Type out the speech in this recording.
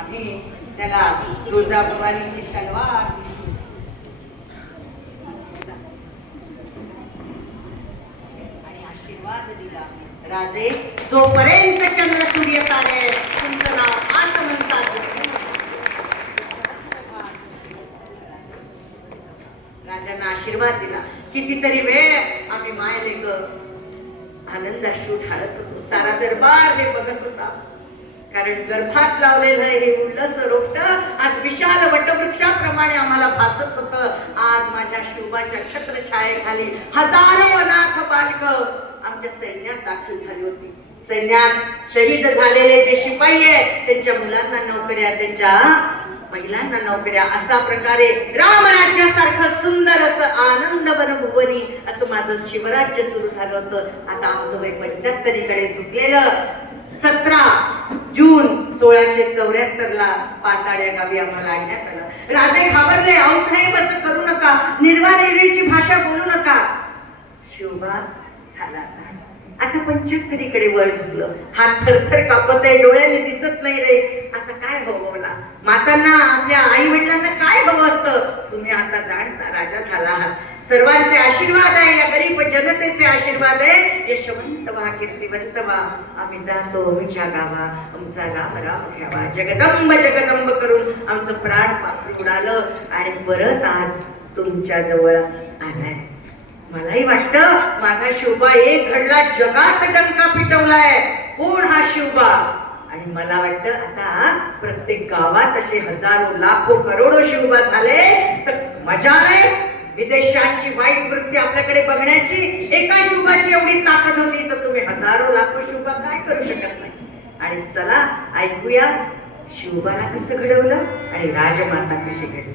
आम्ही त्याला तुळजाभवानीची तलवार आणि आशीर्वाद दिला. राजे, जोपर्यंत चंद्र सूर्य तारे तुमचं नाव असं म्हणतात. राजांना आशीर्वाद दिला. कितीतरी वेळ आम्ही मायले ग आनंद अश्रू ढाळत होतो. सारा दरबार हे बघत होता. कारण गर्भात लावलेलं हे उल्लस रोपट आज विशाल वटवृक्षाप्रमाणे आम्हाला भासत होतं. आज माझ्या शुभाच्या छत्रछायेखाली हजारो अनाथ बालक आमच्या सैन्यात दाखल झाली होती. सैन्यात शहीद झालेले जे शिपाई आहेत त्यांच्या मुलांना नोकऱ्या, त्यांच्या महिलांना नोकऱ्या, असा प्रकारे रामराज्यासारखं सुंदर असं आनंद वनभुवनी असं माझं शिवराज्य सुरू झालं होतं. आता आमचं वय 75 कडे झुकलेलं. 17 जून 1674 ला पाचाड्या गावी आम्हाला आणण्यात आलं. राजे घाबरले. औसाहेब असं करू नका, निर्वाणीची भाषा बोलू नका. शिवबा झाला आता 75 कडे वय झुकलं. हात थरथर कापत आहे, डोळ्यांनी दिसत नाही रे. आता काय हवं मला? मातांना, आपल्या आई वडिलांना काय हवं असतं? तुम्ही आता जाणता राजा झाला आहात. सर्वांचे आशीर्वाद आहे, या गरीब जनतेचे आशीर्वाद आहे. यशवंत व्हा, कीर्तिवंत व्हा. आम्ही जातो आमच्या गावा, आमचा राम राम घ्यावा. जगदंब जगदंब करून आमचं प्राण पाखरू उडालं आणि परत आज तुमच्या जवळ आलाय. मलाही वाटतं माझा शिवबा एक घडला, जगात डंका पिटवलाय. कोण हा शिवबा? आणि मला वाटतं आता प्रत्येक गावात असे हजारो लाखो करोडो शिवबा झाले तर मजा आहे. विदेशांची वाईट वृत्ती आपल्याकडे बघण्याची एका शिवबाची एवढी ताकद होती तर तुम्ही हजारो लाखो शिवबा काय करू शकत नाही. आणि चला ऐकूया शिवबाला कसं घडवलं आणि राजमाता कशी घडली.